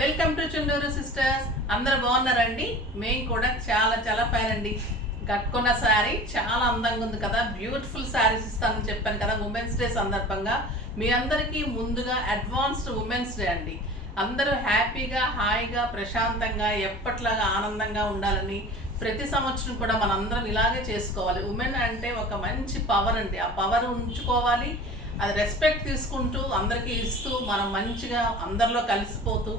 Welcome to Chunduru sisters. అందరూ బాగున్నారండి? మేము కూడా చాలా చాలా ఫైన్ అండి. కట్టుకున్న శారీ చాలా అందంగా ఉంది కదా, బ్యూటిఫుల్ శారీస్ ఇస్తానని చెప్పాను కదా. ఉమెన్స్ డే సందర్భంగా మీ అందరికీ ముందుగా అడ్వాన్స్డ్ ఉమెన్స్ డే అండి. అందరూ హ్యాపీగా, హాయిగా, ప్రశాంతంగా, ఎప్పట్లాగా ఆనందంగా ఉండాలని ప్రతి సంవత్సరం కూడా మనందరం ఇలాగే చేసుకోవాలి. ఉమెన్ అంటే ఒక మంచి పవర్ అండి. ఆ పవర్ ఉంచుకోవాలి, అది రెస్పెక్ట్ తీసుకుంటూ అందరికీ ఇస్తూ మనం మంచిగా అందరిలో కలిసిపోతూ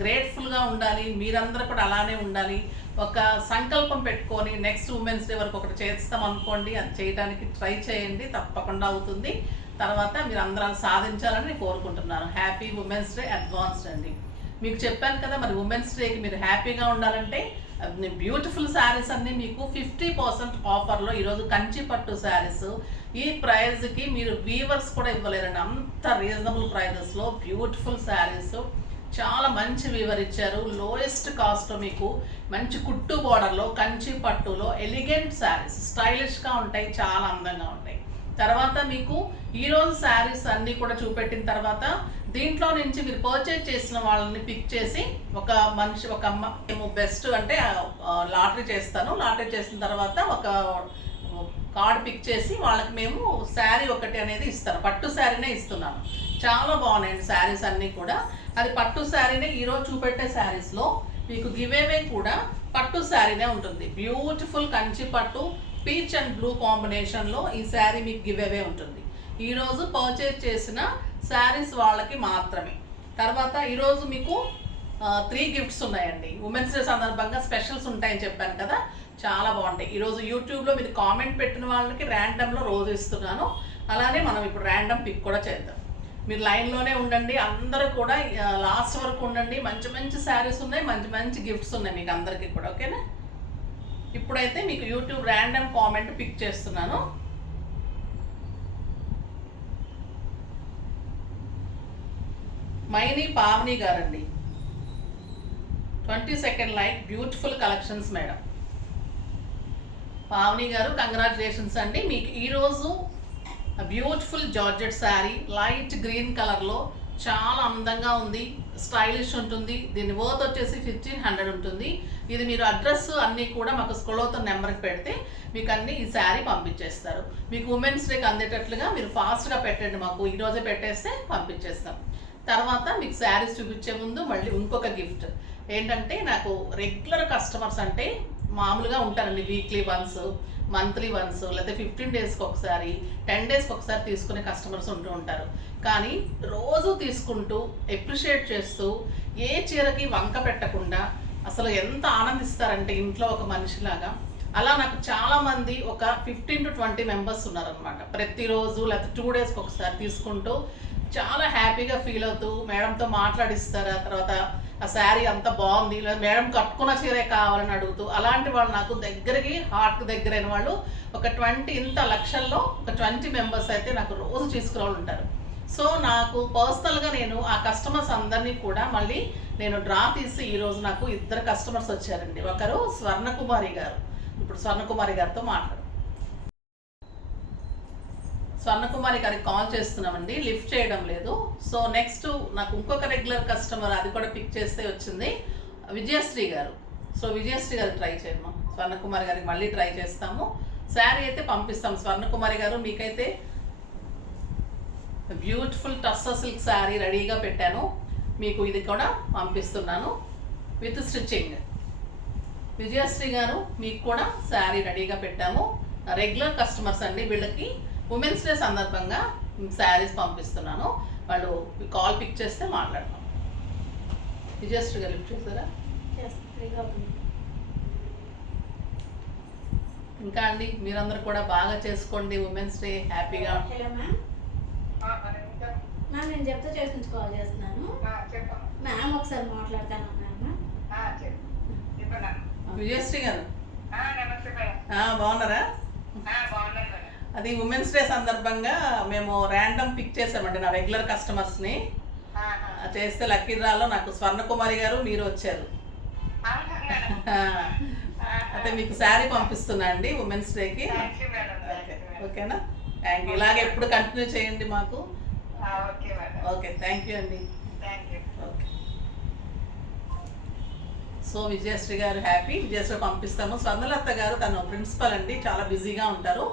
గ్రేట్ఫుల్గా ఉండాలి. మీరందరూ కూడా అలానే ఉండాలి. ఒక సంకల్పం పెట్టుకొని నెక్స్ట్ ఉమెన్స్ డే వరకు ఒకటి చేస్తాం అనుకోండి, అది చేయడానికి ట్రై చేయండి, తప్పకుండా అవుతుంది. తర్వాత మీరు అందరం సాధించాలని నేను కోరుకుంటున్నాను. హ్యాపీ ఉమెన్స్ డే అడ్వాన్స్డ్ అండి. మీకు చెప్పాను కదా, మరి ఉమెన్స్ డేకి మీరు హ్యాపీగా ఉండాలంటే బ్యూటిఫుల్ శారీస్ అన్నీ మీకు 50% ఆఫర్లో ఈరోజు కంచి పట్టు శారీస్. ఈ ప్రైజ్కి మీరు వీవర్స్ కూడా ఇవ్వలేరండి, అంత రీజనబుల్ ప్రైజెస్లో బ్యూటిఫుల్ శారీస్. చాలా మంచి వీవర్ ఇచ్చారు, లోయెస్ట్ కాస్ట్లో మీకు మంచి కుట్టు బోర్డర్లో కంచి పట్టులో ఎలిగెంట్ శారీస్, స్టైలిష్గా ఉంటాయి, చాలా అందంగా ఉంటాయి. తర్వాత మీకు ఈరోజు శారీస్ అన్నీ కూడా చూపెట్టిన తర్వాత దీంట్లో నుంచి మీరు పర్చేజ్ చేసిన వాళ్ళని పిక్ చేసి ఒక మనిషి, ఒక అమ్మ, మేము బెస్ట్ అంటే లాటరీ చేస్తాను. లాటరీ చేసిన తర్వాత ఒక కార్డ్ పిక్ చేసి వాళ్ళకి మేము శారీ ఒకటి అనేది ఇస్తాను. పట్టు శారీనే ఇస్తున్నాను. చాలా బాగున్నాయండి శారీస్ అన్నీ కూడా. అది పట్టు శారీనే. ఈరోజు చూపెట్టే శారీస్లో మీకు గివేవే కూడా పట్టు శారీనే ఉంటుంది. బ్యూటిఫుల్ కంచి పట్టు పీచ్ అండ్ బ్లూ కాంబినేషన్లో ఈ శారీ మీకు గివేవే ఉంటుంది. ఈరోజు పర్చేజ్ చేసిన శారీస్ వాళ్ళకి మాత్రమే. తర్వాత ఈరోజు మీకు 3 గిఫ్ట్స్ ఉన్నాయండి. ఉమెన్స్ డే సందర్భంగా స్పెషల్స్ ఉంటాయని చెప్పాను కదా, చాలా బాగుంటాయి. ఈరోజు యూట్యూబ్లో మీరు కామెంట్ పెట్టిన వాళ్ళకి ర్యాండమ్లో రోజు ఇస్తున్నాను. అలానే మనం ఇప్పుడు ర్యాండమ్ పిక్ కూడా చేద్దాం. మీరు లైన్లోనే ఉండండి, అందరూ కూడా లాస్ట్ వరకు ఉండండి. మంచి మంచి శారీస్ ఉన్నాయి, మంచి మంచి గిఫ్ట్స్ ఉన్నాయి మీకు అందరికీ కూడా. ఓకేనా? ఇప్పుడైతే మీకు యూట్యూబ్ ర్యాండమ్ కామెంట్ పిక్ చేస్తున్నాను. మైని పావని గారండి, 22nd like, beautiful collections madam. Pavani గారు కంగ్రాచులేషన్స్ అండి. మీకు ఈరోజు beautiful georgette sari light green కలర్లో చాలా అందంగా ఉంది, స్టైలిష్ ఉంటుంది. దీని వర్త్ వచ్చేసి 1500 ఉంటుంది. ఇది మీరు అడ్రస్ అన్నీ కూడా మాకు స్క్రోల్ నెంబర్కి పెడితే మీకు అన్నీ ఈ శారీ పంపించేస్తారు. మీకు ఉమెన్స్ డేకి అందేటట్లుగా మీరు ఫాస్ట్గా పెట్టండి, మాకు ఈరోజే పెట్టేస్తే పంపించేస్తాం. తర్వాత మీకు శారీస్ చూపించే ముందు మళ్ళీ ఇంకొక గిఫ్ట్ ఏంటంటే, నాకు రెగ్యులర్ కస్టమర్స్ అంటే మామూలుగా ఉంటారండి, వీక్లీ వన్స్, మంత్లీ వన్స్, లేకపోతే 15 డేస్కి ఒకసారి, 10 డేస్కి ఒకసారి తీసుకునే కస్టమర్స్ ఉంటూ ఉంటారు. కానీ రోజు తీసుకుంటూ ఎప్రిషియేట్ చేస్తూ ఏ చీరకి వంక పెట్టకుండా అసలు ఎంత ఆనందిస్తారంటే ఇంట్లో ఒక మనిషిలాగా. అలా నాకు చాలామంది ఒక 15 to 20 మెంబర్స్ ఉన్నారనమాట. ప్రతిరోజు లేకపోతే 2 డేస్కి ఒకసారి తీసుకుంటూ చాలా హ్యాపీగా ఫీల్ అవుతూ మేడంతో మాట్లాడిస్తారు. ఆ తర్వాత ఆ శారీ అంత బాగుంది, లేదా మేడం కట్టుకున్న చీరే కావాలని అడుగుతూ, అలాంటి వాళ్ళు నాకు దగ్గరికి హార్ట్కి దగ్గరైన వాళ్ళు ఒక 20, ఇంత లక్షల్లో ఒక 20 మెంబర్స్ అయితే నాకు రోజు తీసుకురావాలి ఉంటారు. సో నాకు పర్సనల్గా నేను ఆ కస్టమర్స్ అందరినీ కూడా మళ్ళీ నేను డ్రా తీసి ఈరోజు నాకు 2 కస్టమర్స్ వచ్చారండి. ఒకరు స్వర్ణకుమారి గారు. ఇప్పుడు స్వర్ణకుమారి గారితో మాట్లాడు. స్వర్ణకుమారి గారికి కాల్ చేస్తున్నామండి, లిఫ్ట్ చేయడం లేదు. సో నెక్స్ట్ నాకు ఇంకొక రెగ్యులర్ కస్టమర్, అది కూడా పిక్ చేస్తే వచ్చింది, విజయశ్రీ గారు. సో విజయశ్రీ గారు ట్రై చేయమ్మా. స్వర్ణకుమారి గారికి మళ్ళీ ట్రై చేస్తాము. శారీ అయితే పంపిస్తాం. స్వర్ణకుమారి గారు మీకైతే బ్యూటిఫుల్ టస్సర్ సిల్క్ శారీ రెడీగా పెట్టాను, మీకు ఇది కూడా పంపిస్తున్నాను విత్ స్టిచ్చింగ్. విజయశ్రీ గారు మీకు కూడా శారీ రెడీగా పెట్టాము. రెగ్యులర్ కస్టమర్స్ అండి, వీళ్ళకి ఉమెన్స్ డే సందర్భంగా శారీస్ పంపిస్తున్నాను. వాళ్ళు కాల్ పిక్ చేస్తే మాట్లాడతాం. విజయశ్రీ గారు లిఫ్ట్ చేస్తారా? ఇంకా అండి, మీరందరూ కూడా బాగా చేసుకోండి ఉమెన్స్ డే, హ్యాపీగా. మ్యామ్ నేను చెప్తా చేసి కాల్ చేస్తున్నాను. మ్యామ్ ఒకసారి మాట్లాడతాను. విజయశ్రీ గారు బాగున్నారా? అది ఉమెన్స్ డే సందర్భంగా మేము ర్యాండమ్ పిక్ చేసామండి నా రెగ్యులర్ కస్టమర్స్ని. చేస్తే లక్కీ డ్రాలో నాకు స్వర్ణకుమారి గారు మీరు వచ్చారు. అయితే మీకు శారీ పంపిస్తున్నా అండి ఉమెన్స్ డేకి. ఓకేనా? Thank you. ఇలాగే ఎప్పుడు కంటిన్యూ చేయండి మాకు. ఓకే, థ్యాంక్ యూ అండి. ఓకే. సో విజయశ్రీ గారు హ్యాపీ, విజయశ్రీ పంపిస్తాము. స్వర్ణలత గారు తను ప్రిన్సిపల్ అండి, చాలా బిజీగా ఉంటారు.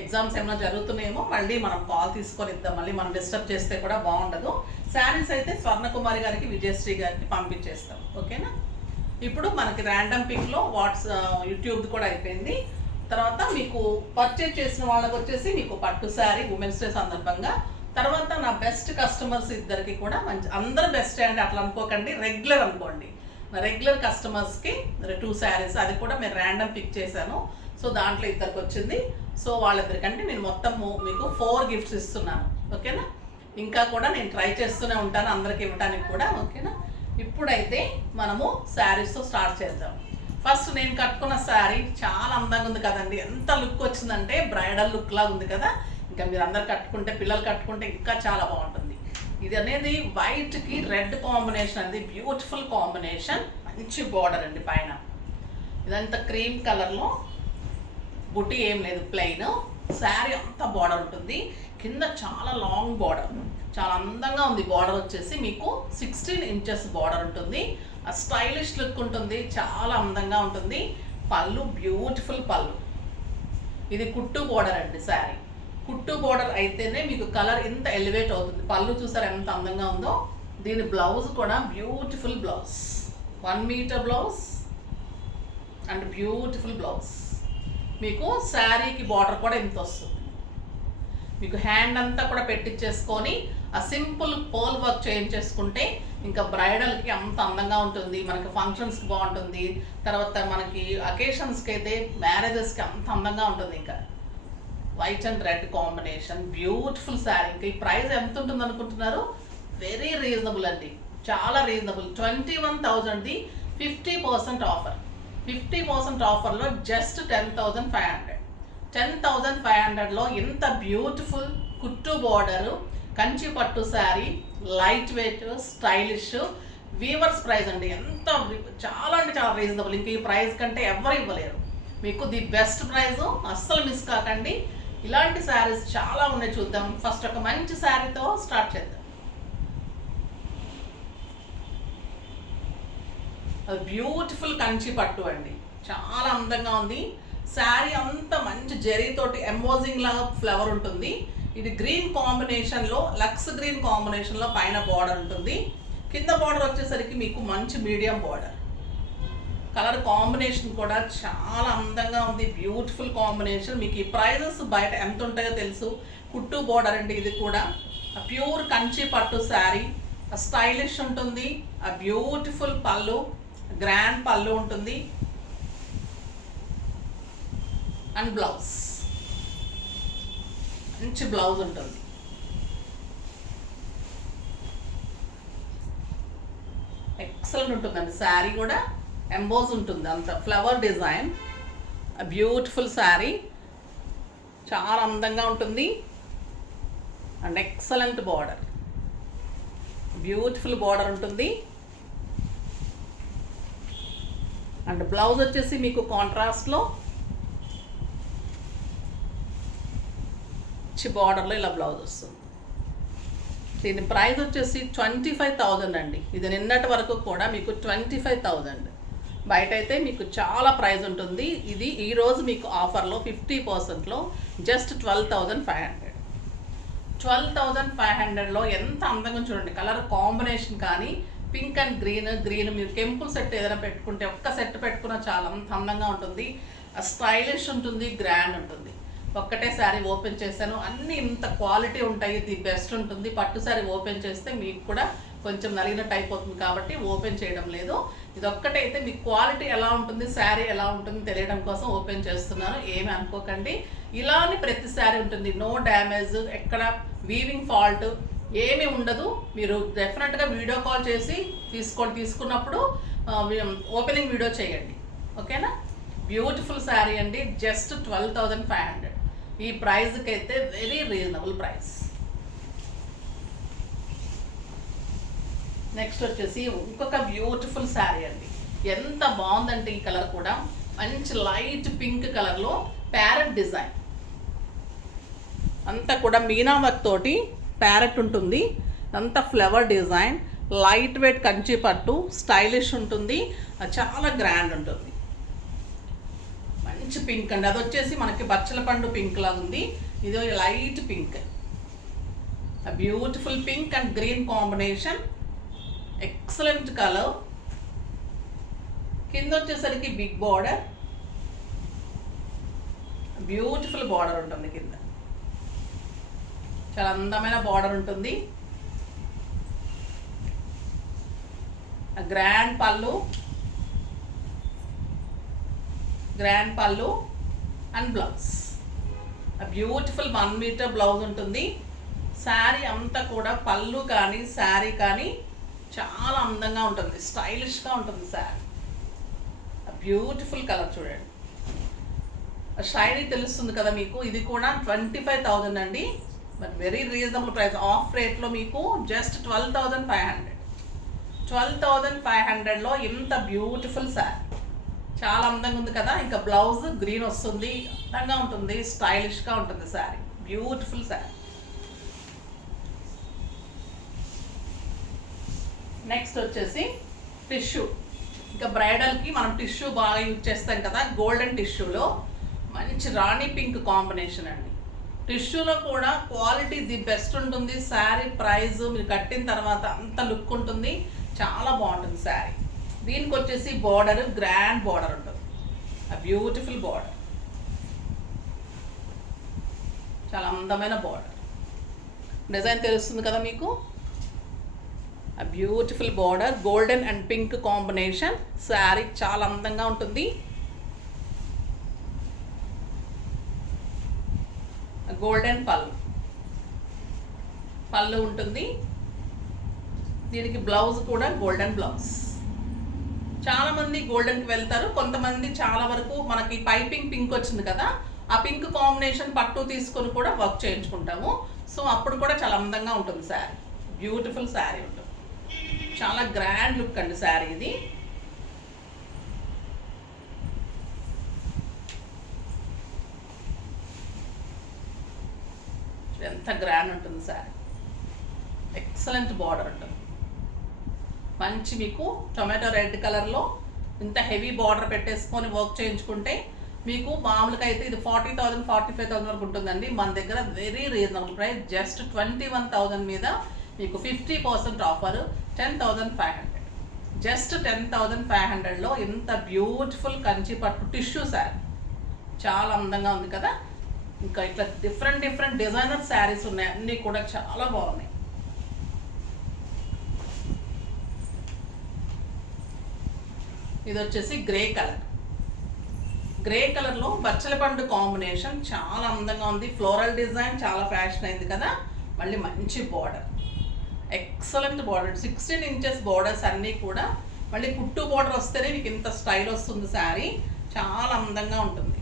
ఎగ్జామ్స్ ఏమైనా జరుగుతున్నాయేమో, మళ్ళీ మనం కాల్ తీసుకొని ఇద్దాం, మళ్ళీ మనం డిస్టర్బ్ చేస్తే కూడా బాగుండదు. శారీస్ అయితే స్వర్ణకుమారి గారికి విజయశ్రీ గారికి పంపించేస్తాం, ఓకేనా. ఇప్పుడు మనకి ర్యాండమ్ పిక్లో యూట్యూబ్ కూడా అయిపోయింది. తర్వాత మీకు పర్చేజ్ చేసిన వాళ్ళకి వచ్చేసి మీకు పట్టు శారీ ఉమెన్స్ డే సందర్భంగా. తర్వాత నా బెస్ట్ కస్టమర్స్ ఇద్దరికి కూడా మంచి, అందరూ బెస్ట్ అండి అట్లా అనుకోకండి, రెగ్యులర్ అనుకోండి. నా రెగ్యులర్ కస్టమర్స్కి 2 శారీస్, అది కూడా మీరు ర్యాండమ్ పిక్ చేశాను. సో దాంట్లో ఇద్దరికి వచ్చింది. సో వాళ్ళిద్దరికంటే నేను మొత్తము మీకు 4 గిఫ్ట్స్ ఇస్తున్నాను, ఓకేనా. ఇంకా కూడా నేను ట్రై చేస్తూనే ఉంటాను అందరికి ఇవ్వడానికి కూడా, ఓకేనా. ఇప్పుడైతే మనము శారీస్తో స్టార్ట్ చేద్దాం. ఫస్ట్ నేను కట్టుకున్న శారీ చాలా అందంగా ఉంది కదండి, ఎంత లుక్ వచ్చిందంటే బ్రైడల్ లుక్ లాగా ఉంది కదా. ఇంకా మీరు అందరు కట్టుకుంటే, పిల్లలు కట్టుకుంటే ఇంకా చాలా బాగుంటుంది. ఇది అనేది వైట్కి రెడ్ కాంబినేషన్ అనేది బ్యూటిఫుల్ కాంబినేషన్, మంచి బార్డర్ అండి పైన. ఇదంతా క్రీమ్ కలర్లో, బుట్టి ఏం లేదు, ప్లెయిన్ శారీ అంతా బార్డర్ ఉంటుంది. కింద చాలా లాంగ్ బార్డర్, చాలా అందంగా ఉంది. బార్డర్ వచ్చేసి మీకు 16 ఇంచెస్ బార్డర్ ఉంటుంది. స్టైలిష్ లుక్ ఉంటుంది, చాలా అందంగా ఉంటుంది. పళ్ళు బ్యూటిఫుల్ పళ్ళు. ఇది కుట్టు బార్డర్ అండి శారీ. కుట్టు బార్డర్ అయితేనే మీకు కలర్ ఇంత ఎలివేట్ అవుతుంది. పళ్ళు చూసారు ఎంత అందంగా ఉందో. దీని బ్లౌజ్ కూడా beautiful blouse, 1 metre blouse and beautiful blouse. మీకు శారీకి బార్డర్ కూడా ఇంత వస్తుంది. మీకు హ్యాండ్ అంతా కూడా పెట్టించేసుకొని ఆ సింపుల్ పోల్ వర్క్ చేయించేసుకుంటే ఇంకా బ్రైడల్కి అంత అందంగా ఉంటుంది. మనకి ఫంక్షన్స్కి బాగుంటుంది. తర్వాత మనకి అకేషన్స్కి అయితే, మ్యారేజెస్కి అంత అందంగా ఉంటుంది. ఇంకా white and red combination, beautiful sari. ఇంకా ఈ ప్రైస్ ఎంత ఉంటుంది అనుకుంటున్నారు? వెరీ రీజనబుల్ అండి, చాలా రీజనబుల్. 21,000ది 50% ఆఫర్. 50% ఆఫర్లో జస్ట్ 10,500. 10,500లో ఇంత బ్యూటిఫుల్ కుట్టు బార్డరు, కంచి పట్టు sari, light weight, stylish, weavers price అండి. ఎంత చాలా అంటే చాలా రీజనబుల్. ఇంక ఈ ప్రైస్ కంటే ఎవరు ఇవ్వలేరు మీకు. ది బెస్ట్ ప్రైస్, అస్సలు మిస్ కాకండి. ఇలాంటి శారీస్ చాలా ఉన్నాయి, చూద్దాం. ఫస్ట్ ఒక మంచి శారీతో స్టార్ట్ చేద్దాం. అది బ్యూటిఫుల్ కంచి పట్టు అండి, చాలా అందంగా ఉంది. శారీ అంతా మంచి జరీతోటి ఎంబోజింగ్ లాగా ఫ్లవర్ ఉంటుంది. ఇది గ్రీన్ కాంబినేషన్లో, లక్స్ గ్రీన్ కాంబినేషన్లో పైన బార్డర్ ఉంటుంది. కింద బార్డర్ వచ్చేసరికి మీకు మంచి మీడియం బార్డర్. కలర్ కాంబినేషన్ కూడా చాలా అందంగా ఉంది, బ్యూటిఫుల్ కాంబినేషన్. మీకు ఈ ప్రైజెస్ బయట ఎంత ఉంటాయో తెలుసు. కుట్టు బార్డర్ అండి ఇది కూడా. ప్యూర్ కంచి పట్టు శారీ, స్టైలిష్ ఉంటుంది. ఆ బ్యూటిఫుల్ పళ్ళు, గ్రాండ్ పళ్ళు ఉంటుంది. అండ్ బ్లౌజ్, మంచి బ్లౌజ్ ఉంటుంది. ఎక్సలెంట్ ఉంటుందండి శారీ కూడా. ఎంబోజ్ ఉంటుంది, అంత ఫ్లవర్ డిజైన్. బ్యూటిఫుల్ శారీ, చాలా అందంగా ఉంటుంది. And excellent border, beautiful border ఉంటుంది. అండ్ బ్లౌజ్ వచ్చేసి మీకు కాంట్రాస్ట్లో బార్డర్లో ఇలా బ్లౌజ్ వస్తుంది. దీని ప్రైస్ వచ్చేసి 25,000 అండి. ఇది నిన్నటి వరకు కూడా మీకు 25,000. బయట అయితే మీకు చాలా ప్రైస్ ఉంటుంది. ఇది ఈరోజు మీకు ఆఫర్లో 50%లో జస్ట్ 12,500. 12,500లో ఎంత అందంగా చూడండి. కలర్ కాంబినేషన్ కానీ పింక్ అండ్ గ్రీన్ మీరు కెంపుల్ సెట్ ఏదైనా పెట్టుకుంటే, ఒక్క సెట్ పెట్టుకున్నా చాలా అంత అందంగా ఉంటుంది. స్టైలిష్ ఉంటుంది, గ్రాండ్ ఉంటుంది. ఒక్కటే శారీ ఓపెన్ చేశాను, అన్నీ ఇంత క్వాలిటీ ఉంటాయి. ది బెస్ట్ ఉంటుంది. పట్టు శారీ ఓపెన్ చేస్తే మీకు కూడా కొంచెం నలిగినట్టు అయిపోతుంది కాబట్టి ఓపెన్ చేయడం లేదు. ఇది ఒక్కటైతే మీకు క్వాలిటీ ఎలా ఉంటుంది, శారీ ఎలా ఉంటుంది తెలియడం కోసం ఓపెన్ చేస్తున్నాను. ఏమి అనుకోకండి. ఇలానే ప్రతి శారీ ఉంటుంది, నో డ్యామేజ్, ఎక్కడ వీవింగ్ ఫాల్ట్ ఏమీ ఉండదు. మీరు డెఫినెట్గా వీడియో కాల్ చేసి తీసుకున్నప్పుడు ఓపెనింగ్ వీడియో చేయండి, ఓకేనా. బ్యూటిఫుల్ శారీ అండి, జస్ట్ 12,500. ఈ ప్రైస్కి అయితే వెరీ రీజనబుల్ ప్రైస్. నెక్స్ట్ వచ్చేసి ఇంకొక బ్యూటిఫుల్ శారీ అండి. ఎంత బాగుందంటే ఈ కలర్ కూడా మంచి లైట్ పింక్ కలర్లో ప్యారెట్ డిజైన్. అంతా కూడా మీనా వర్క్ తోటి ప్యారెట్ ఉంటుంది. అంతా flower design. Light weight Kanchi పట్టు, స్టైలిష్ ఉంటుంది, చాలా గ్రాండ్ ఉంటుంది. మంచి పింక్ అండి, అది వచ్చేసి మనకి బచ్చల పండు పింక్ లాగా ఉంది. ఇది light pink, beautiful pink and green combination, excellent colour. కింద వచ్చేసరికి బిగ్ బార్డర్, బ్యూటిఫుల్ బార్డర్ ఉంటుంది కింద, చాలా అందమైన బార్డర్ ఉంటుంది. గ్రాండ్ పళ్ళు and blouse, beautiful 1 metre blouse ఉంటుంది. శారీ అంతా కూడా పళ్ళు కానీ శారీ కానీ చాలా అందంగా ఉంటుంది, స్టైలిష్గా ఉంటుంది శారీ. బ్యూటిఫుల్ కలర్ చూడండి, షైనీ తెలుస్తుంది కదా మీకు. ఇది కూడా 25,000 అండి, but very reasonable price. Of రేట్లో మీకు జస్ట్ 12,500. 12,500లో ఇంత బ్యూటిఫుల్ శారీ, చాలా అందంగా ఉంది కదా. ఇంకా బ్లౌజ్ గ్రీన్ వస్తుంది, అందంగా ఉంటుంది, స్టైలిష్గా ఉంటుంది శారీ, బ్యూటిఫుల్ శారీ. నెక్స్ట్ వచ్చేసి టిష్యూ. ఇంకా బ్రైడల్కి మనం టిష్యూ బాగా యూజ్ చేస్తాం కదా, గోల్డెన్ టిష్యూలో మంచి రాణి పింక్ కాంబినేషన్ అండి. టిష్యూలో కూడా క్వాలిటీ ది బెస్ట్ ఉంటుంది. శారీ ప్రైస్ మీరు కట్టిన తర్వాత అంత లుక్ ఉంటుంది, చాలా బాగుంటుంది శారీ. దీనికి వచ్చేసి బార్డర్ గ్రాండ్ బార్డర్ ఉంటుంది, బ్యూటిఫుల్ బార్డర్, చాలా అందమైన బార్డర్. డిజైన్ తెలుస్తుంది కదా మీకు. Beautiful border, golden and pink combination, sari చాలా అందంగా ఉంటుంది. గోల్డెన్ పళ్ళు ఉంటుంది. దీనికి బ్లౌజ్ కూడా గోల్డెన్ బ్లౌజ్. చాలామంది గోల్డెన్కి వెళ్తారు, కొంతమంది చాలా వరకు మనకి పైపింగ్ పింక్ వచ్చింది కదా, ఆ పింక్ కాంబినేషన్ పట్టు తీసుకొని కూడా వర్క్ చేయించుకుంటాము. సో అప్పుడు కూడా చాలా అందంగా ఉంటుంది శారీ, బ్యూటిఫుల్ శారీ ఉంటుంది, చాలా గ్రాండ్ లుక్ అండి శారీ ఇది. ఎంత గ్రాండ్ ఉంటుంది శారీ, ఎక్సలెంట్ బార్డర్ ఉంటుంది. మంచి మీకు టొమాటో రెడ్ కలర్లో ఇంత హెవీ బార్డర్ పెట్టేసుకొని వర్క్ చేయించుకుంటే మీకు మామూలుగా అయితే ఇది 40,000 45,000 వరకు ఉంటుందండి. మన దగ్గర వెరీ రీజనబుల్ ప్రైస్, జస్ట్ 21,000 మీద మీకు 50% ఆఫర్, 10,500. జస్ట్ 10,500లో ఇంత బ్యూటిఫుల్ కంచి పట్టు టిష్యూ శారీ, చాలా అందంగా ఉంది కదా. ఇంకా ఇట్లా డిఫరెంట్ డిజైనర్ శారీస్ ఉన్నాయి, అన్నీ కూడా చాలా బాగున్నాయి. ఇది వచ్చేసి గ్రే కలర్లో బచ్చల పండు కాంబినేషన్, చాలా అందంగా ఉంది. ఫ్లోరల్ డిజైన్ చాలా ఫ్యాషన్ అయింది కదా. మళ్ళీ మంచి border, excellent border, 16 inches borders అన్నీ కూడా. మళ్ళీ కుట్టు బార్డర్ వస్తేనే మీకు ఇంత స్టైల్ వస్తుంది శారీ, చాలా అందంగా ఉంటుంది.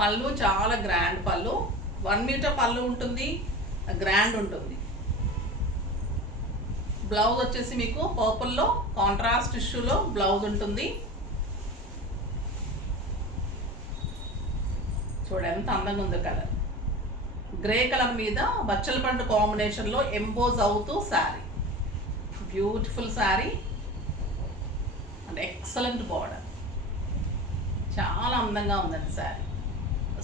పళ్ళు చాలా గ్రాండ్ పళ్ళు, 1 మీటర్ పళ్ళు ఉంటుంది, గ్రాండ్ ఉంటుంది. బ్లౌజ్ వచ్చేసి మీకు పర్పుల్లో కాంట్రాస్ట్ టిష్యూలో బ్లౌజ్ ఉంటుంది. చూడండి ఎంత అందంగా ఉంది కలర్. గ్రే కలర్ మీద బచ్చల పండు కాంబినేషన్లో ఎంపోజ్ అవుతూ sari, beautiful sari and excellent border, చాలా అందంగా ఉందండి శారీ,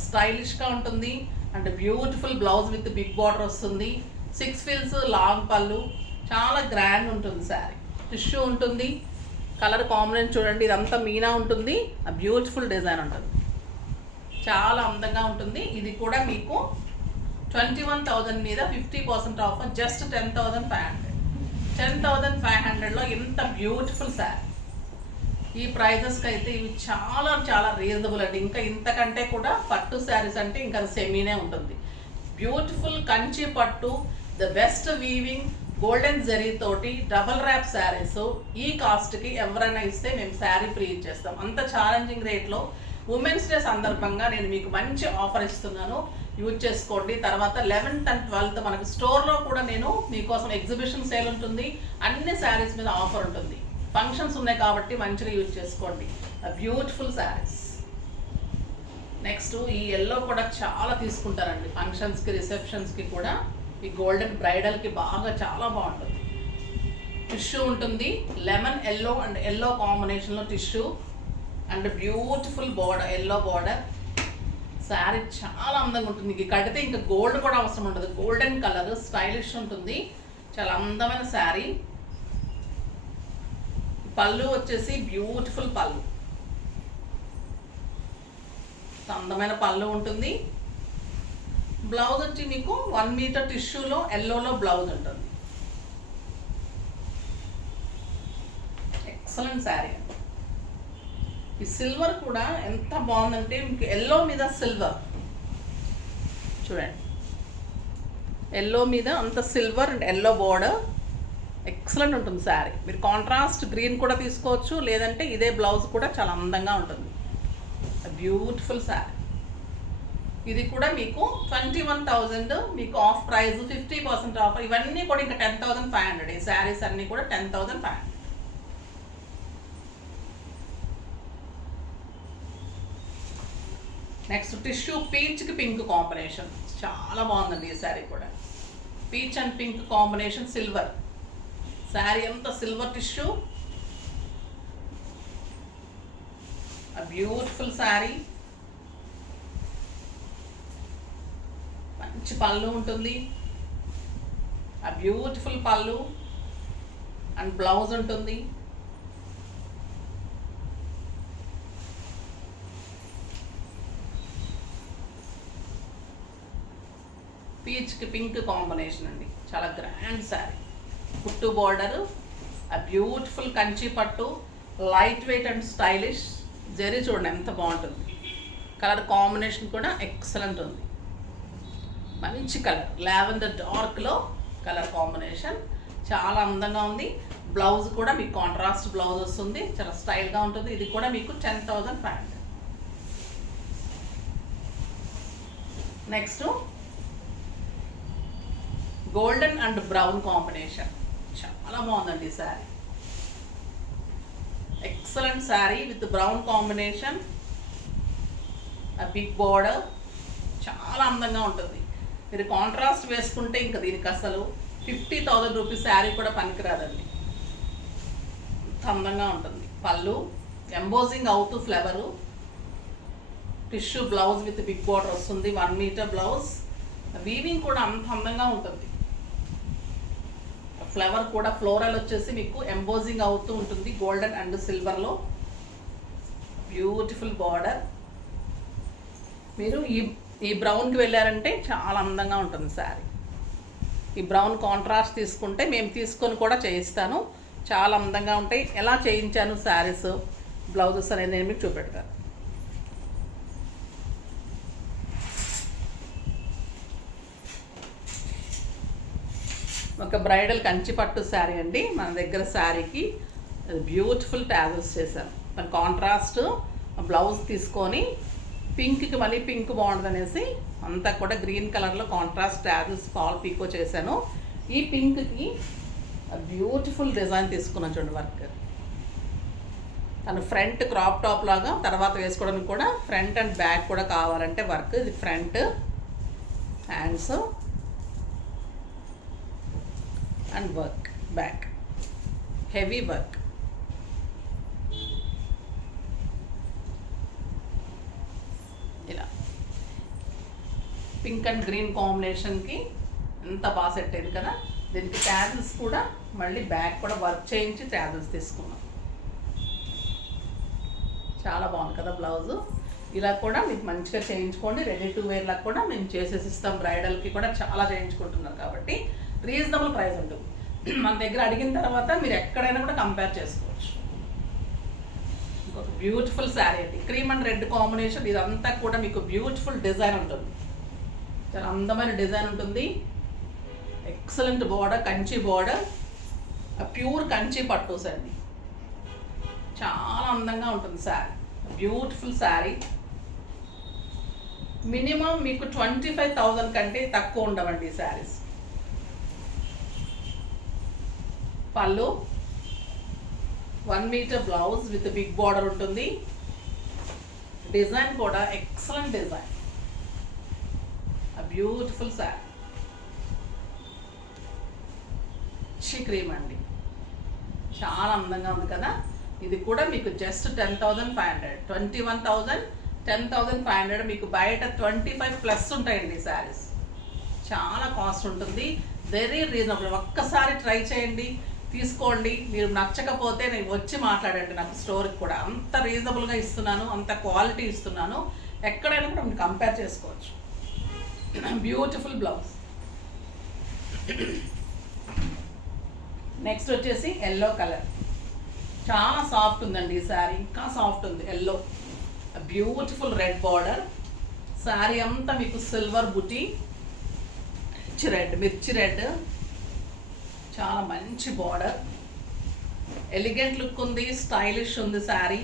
స్టైలిష్గా ఉంటుంది. And beautiful blouse with big border వస్తుంది, 6 ఫీల్స్ లాంగ్ పళ్ళు, చాలా గ్రాండ్ ఉంటుంది శారీ. టిష్యూ ఉంటుంది, కలర్ కాంబినేషన్ చూడండి, ఇదంతా మీనా ఉంటుంది, ఆ బ్యూటిఫుల్ డిజైన్ ఉంటుంది, చాలా అందంగా ఉంటుంది. ఇది కూడా మీకు 21,000 మీద 50% ఆఫర్, జస్ట్ 10,500. 10,500లో ఇంత బ్యూటిఫుల్ శారీ. ఈ ప్రైజెస్కి అయితే ఇవి చాలా రీజనబుల్ అండి. ఇంకా ఇంతకంటే కూడా పట్టు శారీస్ అంటే ఇంకా సెమీనే ఉంటుంది. బ్యూటిఫుల్ కంచి పట్టు, the best weaving, golden zari తోటి డబల్ ర్యాప్ శారీస్. ఈ కాస్ట్కి ఎవరైనా ఇస్తే మేము శారీ ఫ్రీ ఇచ్చేస్తాం. అంత ఛాలెంజింగ్ రేట్లో ఉమెన్స్ డే సందర్భంగా నేను మీకు మంచి ఆఫర్ ఇస్తున్నాను, యూజ్ చేసుకోండి. తర్వాత 11th and 12th మనకి స్టోర్లో కూడా నేను మీకోసం ఎగ్జిబిషన్ సేల్ ఉంటుంది, అన్ని శారీస్ మీద ఆఫర్ ఉంటుంది. ఫంక్షన్స్ ఉన్నాయి కాబట్టి మంచిగా యూజ్ చేసుకోండి. బ్యూటిఫుల్ శారీస్. నెక్స్ట్ ఈ ఎల్లో కూడా చాలా తీసుకుంటారండి, ఫంక్షన్స్కి రిసెప్షన్స్కి కూడా ఈ గోల్డెన్ బ్రైడల్కి బాగా చాలా బాగుంటుంది. టిష్యూ ఉంటుంది, లెమన్ ఎల్లో అండ్ ఎల్లో కాంబినేషన్లో tissue and beautiful border, yellow border. Sari చాలా అందంగా ఉంటుంది. ఇంక కడితే ఇంకా గోల్డ్ కూడా అవసరం ఉండదు. గోల్డెన్ కలర్ స్టైలిష్ ఉంటుంది, చాలా అందమైన శారీ. పళ్ళు వచ్చేసి బ్యూటిఫుల్ పళ్ళు, అందమైన పళ్ళు ఉంటుంది. బ్లౌజ్ వచ్చి మీకు 1 మీటర్ టిష్యూలో ఎల్లోలో బ్లౌజ్ ఉంటుంది. ఎక్సలెంట్ శారీ. ఈ సిల్వర్ కూడా ఎంత బాగుందంటే మీకు ఎల్లో మీద సిల్వర్ చూడండి, ఎల్లో మీద అంత silver and yellow border. Excellent ఉంటుంది శారీ. మీరు కాంట్రాస్ట్ గ్రీన్ కూడా తీసుకోవచ్చు, లేదంటే ఇదే బ్లౌజ్ కూడా చాలా అందంగా ఉంటుంది. బ్యూటిఫుల్ శారీ. ఇది కూడా మీకు 21,000, మీకు ఆఫ్ ప్రైస్ 50% ఆఫర్. ఇవన్నీ కూడా ఇంకా 10,500. ఈ శారీస్ అన్నీ కూడా 10,500. నెక్స్ట్ టిష్యూ పీచ్కి పింక్ కాంబినేషన్, చాలా బాగుందండి ఈ శారీ కూడా. Peach and pink combination, silver sari అంతా సిల్వర్ టిష్యూ. బ్యూటిఫుల్ శారీ. మంచి పళ్ళు ఉంటుంది, ఆ బ్యూటిఫుల్ పళ్ళు అండ్ బ్లౌజ్ ఉంటుంది. పీచ్కి పింక్ కాంబినేషన్ అండి, చాలా గ్రాండ్ శారీ. కుట్టు బార్డరు, ఆ బ్యూటిఫుల్ కంచి పట్టు, light weight and stylish. Zari చూడండి ఎంత బాగుంటుంది. కలర్ కాంబినేషన్ కూడా ఎక్సలెంట్ ఉంది. మంచి కలర్, లావెండర్ డార్క్లో కలర్ కాంబినేషన్, చాలా అందంగా ఉంది. బ్లౌజ్ కూడా మీకు కాంట్రాస్ట్ బ్లౌజ్ వస్తుంది, చాలా స్టైల్గా ఉంటుంది. ఇది కూడా మీకు 10,500. Next golden and brown combination, చాలా బాగుందండి ఈ sari. Excellent sari with brown combination, ఆ బిగ్ బోర్డర్, చాలా అందంగా ఉంటుంది. మీరు కాంట్రాస్ట్ వేసుకుంటే ఇంకా దీనికి అసలు 50,000 రూపీస్ శారీ కూడా పనికిరాదండి, అంత అందంగా ఉంటుంది. పళ్ళు ఎంబోజింగ్ అవుతూ flower, tissue blouse with big border వస్తుంది, 1 మీటర్ బ్లౌజ్. వీవింగ్ కూడా అంత అందంగా ఉంటుంది. ఫ్లవర్ కూడా ఫ్లోరల్ వచ్చేసి మీకు ఎంబోజింగ్ అవుతూ ఉంటుంది, గోల్డెన్ అండ్ సిల్వర్లో. Beautiful border. మీరు ఈ బ్రౌన్కి వెళ్ళారంటే చాలా అందంగా ఉంటుంది శారీ. ఈ బ్రౌన్ కాంట్రాస్ట్ తీసుకుంటే మేము తీసుకొని కూడా చేయిస్తాను, చాలా అందంగా ఉంటాయి. ఎలా చేయించాను శారీస్, బ్లౌజెస్ అనేది నేను మీకు చూపెడతాను. ఒక బ్రైడల్ కంచి పట్టు శారీ అండి మన దగ్గర. శారీకి బ్యూటిఫుల్ టాజల్స్ చేశాను. మన కాంట్రాస్ట్ బ్లౌజ్ తీసుకొని పింక్కి మళ్ళీ పింక్ బాగుంటుంది అనేసి అంతా కూడా గ్రీన్ కలర్లో కాంట్రాస్ట్ టాజల్స్ ఫాల్ పీకో చేశాను. ఈ పింక్కి బ్యూటిఫుల్ డిజైన్ తీసుకున్నాను చూడండి, వర్క్. తను ఫ్రంట్ క్రాప్ టాప్ లాగా తర్వాత వేసుకోవడానికి కూడా ఫ్రంట్ అండ్ బ్యాక్ కూడా కావాలంటే వర్క్. ఇది front, hands and work, back heavy work. ఇలా పింక్ అండ్ గ్రీన్ కాంబినేషన్కి ఎంత బాగా సెట్ అయింది కదా. దీనికి ట్యాజిల్స్ కూడా మళ్ళీ బ్యాక్ కూడా వర్క్ చేయించి ట్యాజిల్స్ తీసుకున్నాం. చాలా బాగుంది కదా బ్లౌజు. ఇలా కూడా మీకు మంచిగా చేయించుకోండి. రెడీ టు వేర్లకు కూడా మేము చేసేసి ఇస్తాం. బ్రైడల్కి కూడా చాలా చేయించుకుంటున్నారు కాబట్టి రీజనబుల్ ప్రైస్ ఉంటుంది. మన దగ్గర అడిగిన తర్వాత మీరు ఎక్కడైనా కూడా కంపేర్ చేసుకోవచ్చు. ఇంకొక బ్యూటిఫుల్ శారీ అండి, క్రీమ్ అండ్ రెడ్ కాంబినేషన్. ఇదంతా కూడా మీకు బ్యూటిఫుల్ డిజైన్ ఉంటుంది, చాలా అందమైన డిజైన్ ఉంటుంది. Excellent border, Kanchi border, pure Kanchi పట్టూస్ అండి. చాలా అందంగా ఉంటుంది శారీ, బ్యూటిఫుల్ శారీ. మినిమం మీకు 25,000 కంటే తక్కువ ఉండవండి ఈ saris. Pallu 1 metre blouse with big border ఉంటుంది. డిజైన్ కూడా ఎక్సలెంట్ డిజైన్, బ్యూటిఫుల్ శారీ. మంచి క్రీమ్ అండి, చాలా అందంగా ఉంది కదా. ఇది కూడా మీకు జస్ట్ 10,500, 21,000, 10,500. మీకు బయట 25+ ఉంటాయండి శారీస్. చాలా కాస్ట్ ఉంటుంది, వెరీ రీజనబుల్. ఒక్కసారి ట్రై చేయండి, తీసుకోండి. మీరు నచ్చకపోతే నేను వచ్చి మాట్లాడండి నాకు స్టోర్కి కూడా. అంత రీజనబుల్గా ఇస్తున్నాను, అంత క్వాలిటీ ఇస్తున్నాను. ఎక్కడైనా కూడా మీరు కంపేర్ చేసుకోవచ్చు. Beautiful blouse. నెక్స్ట్ వచ్చేసి ఎల్లో కలర్, చాలా సాఫ్ట్ ఉందండి ఈ శారీ, ఇంకా సాఫ్ట్ ఉంది. Yellow, beautiful red border. Sari అంతా మీకు సిల్వర్ బుటీ, మిర్చి రెడ్, చాలా మంచి బార్డర్, ఎలిగెంట్ లుక్ ఉంది, స్టైలిష్ ఉంది sari.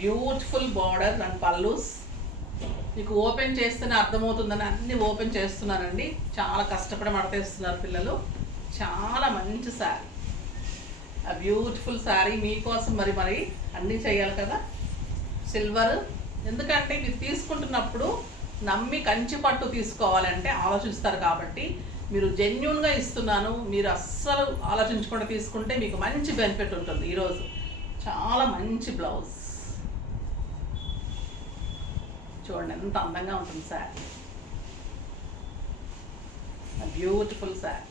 Beautiful border and pallus. మీకు ఓపెన్ చేస్తేనే అర్థమవుతుందని అన్ని ఓపెన్ చేస్తున్నానండి, చాలా కష్టపడి మడతేస్తున్నారు పిల్లలు. చాలా మంచి శారీ, బ్యూటిఫుల్ శారీ మీకోసం. మరి అన్నీ చేయాలి కదా. సిల్వర్, ఎందుకంటే మీరు తీసుకుంటున్నప్పుడు నమ్మి కంచి పట్టు తీసుకోవాలంటే ఆలోచిస్తారు కాబట్టి మీరు జెన్యూన్గా ఇస్తున్నాను. మీరు అస్సలు ఆలోచించకుండా తీసుకుంటే మీకు మంచి బెనిఫిట్ ఉంటుంది. ఈరోజు చాలా మంచి బ్లౌజ్ చూడండి, ఎంత అందంగా ఉంటుంది శారీ. బ్యూటిఫుల్ శారీ,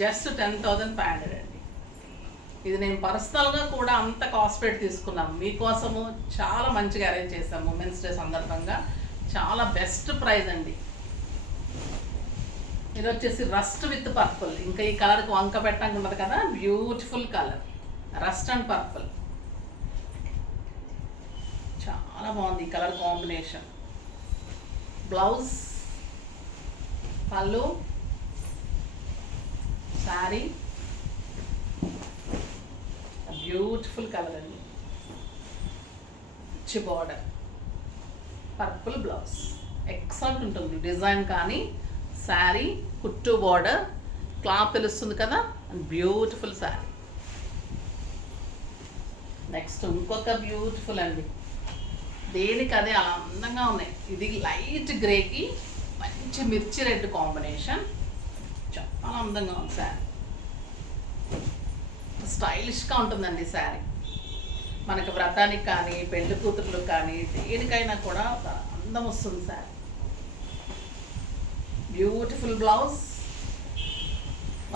జస్ట్ 10,500 అండి. ఇది నేను పర్సనల్గా కూడా అంత కాస్ట్ పెట్టి తీసుకున్నాను మీకోసము. చాలా మంచిగా అరేంజ్ చేశాము ఉమెన్స్ డే సందర్భంగా. చాలా బెస్ట్ ప్రైస్ అండి. ఇది వచ్చేసి రస్ట్ విత్ పర్పుల్. ఇంకా ఈ కలర్కి వంక పెట్టడానికి ఉన్నది కదా, beautiful colour, rust and purple. చాలా బాగుంది ఈ కలర్ కాంబినేషన్. బ్లౌజ్, పళ్ళు, శారీ, బ్యూటిఫుల్ కలర్ అండి, మంచి బార్డర్, పర్పుల్ బ్లౌజ్. ఎక్సలెంట్ ఉంటుంది డిజైన్ కానీ శారీ. కుట్టు బార్డర్, క్లాత్ తెలుస్తుంది కదా, అండ్ బ్యూటిఫుల్ శారీ. నెక్స్ట్ ఇంకొక బ్యూటిఫుల్ అండి, దేనికి అదే అలా అందంగా ఉన్నాయి. ఇది లైట్ గ్రేకి మంచి మిర్చి రెడ్ కాంబినేషన్, చాలా అందంగా ఉంది శారీ. స్టైలిష్గా ఉంటుందండి శారీ. మనకి వ్రతానికి కానీ పెళ్లి కూతుర్లకు కానీ దేనికైనా కూడా అందం వస్తుంది శారీ. బ్యూటిఫుల్ బ్లౌజ్,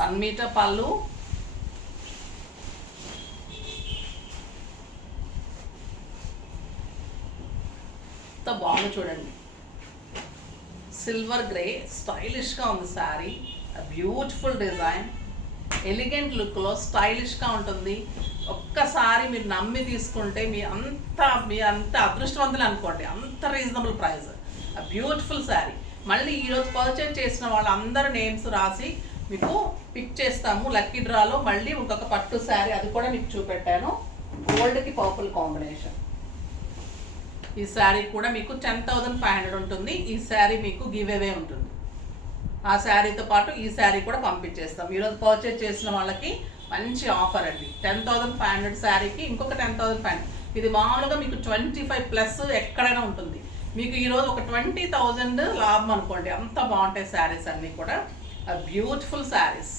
1 మీటర్ పళ్ళు, ఎంత బాగుంది చూడండి. సిల్వర్ గ్రే, స్టైలిష్గా ఉంది శారీ. బ్యూటిఫుల్ డిజైన్, ఎలిగెంట్ లుక్లో స్టైలిష్గా ఉంటుంది. ఒక్కసారి మీరు నమ్మి తీసుకుంటే మీ అంత అదృష్టవంతులు అనుకోండి, అంత రీజనబుల్ ప్రైస్. బ్యూటిఫుల్ శారీ. మళ్ళీ ఈరోజు పర్చేజ్ చేసిన వాళ్ళందరూ నేమ్స్ రాసి మీకు పిక్ చేస్తాము లక్కీ డ్రాలో. మళ్ళీ ఇంకొక పట్టు శారీ, అది కూడా మీకు చూపెట్టాను, గోల్డ్కి పర్పుల్ కాంబినేషన్. ఈ శారీ కూడా మీకు 10,500 ఉంటుంది. ఈ శారీ మీకు గివ్ అవే ఉంటుంది. ఆ శారీతో పాటు ఈ శారీ కూడా పంపించేస్తాం. ఈరోజు పర్చేజ్ చేసిన వాళ్ళకి మంచి ఆఫర్ అండి. 10,500 శారీకి ఇంకొక 10,500. ఇది మామూలుగా మీకు 25+ ఎక్కడైనా ఉంటుంది. మీకు ఈరోజు ఒక 20,000 లాభం అనుకోండి. అంత బాగుంటాయి శారీస్ అన్నీ కూడా. బ్యూటిఫుల్ శారీస్,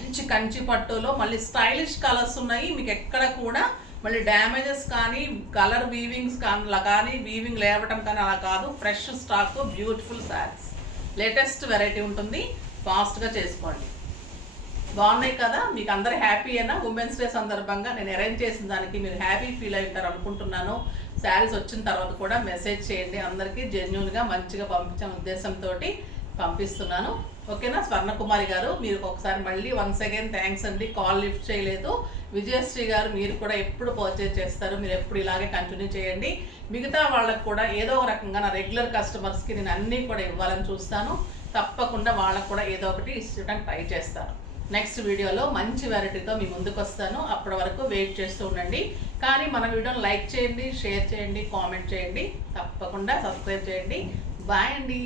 మంచి కంచి పట్టులో మళ్ళీ స్టైలిష్ కలర్స్ ఉన్నాయి. మీకు ఎక్కడ కూడా మళ్ళీ డ్యామేజెస్ కానీ కలర్ వీవింగ్స్ కానీ వీవింగ్ లేవటం కానీ అలా కాదు. Fresh stock, beautiful saris, latest variety ఉంటుంది. ఫాస్ట్గా చేసుకోండి. బాగున్నాయి కదా, మీకు అందరూ హ్యాపీ అయినా ఉమెన్స్ డే సందర్భంగా నేను అరేంజ్ చేసిన దానికి మీరు హ్యాపీ ఫీల్ అయి ఉంటారు అనుకుంటున్నాను. శారీస్ వచ్చిన తర్వాత కూడా మెసేజ్ చేయండి. అందరికీ జెన్యూన్గా మంచిగా పంపించే ఉద్దేశంతో పంపిస్తున్నాను. ఓకేనా. స్వర్ణకుమారి గారు, మీరు ఒకసారి మళ్ళీ వన్స్ అగైన్ థ్యాంక్స్ అండి. కాల్ లిఫ్ట్ చేయలేదు. విజయశ్రీ గారు, మీరు కూడా ఎప్పుడు పర్చేజ్ చేస్తారు, మీరు ఎప్పుడు ఇలాగే కంటిన్యూ చేయండి. మిగతా వాళ్ళకు కూడా ఏదో ఒక రకంగా నా రెగ్యులర్ కస్టమర్స్కి నేను అన్నీ కూడా ఇవ్వాలని చూస్తాను. తప్పకుండా వాళ్ళకు కూడా ఏదో ఒకటి ఇచ్చడానికి ట్రై చేస్తాను. నెక్స్ట్ వీడియోలో మంచి వెరైటీతో మీ ముందుకు వస్తాను. అప్పటి వరకు వెయిట్ చేస్తూ ఉండండి. కానీ మన వీడియోని లైక్ చేయండి, షేర్ చేయండి, కామెంట్ చేయండి, తప్పకుండా సబ్స్క్రైబ్ చేయండి. బాయ్ అండి.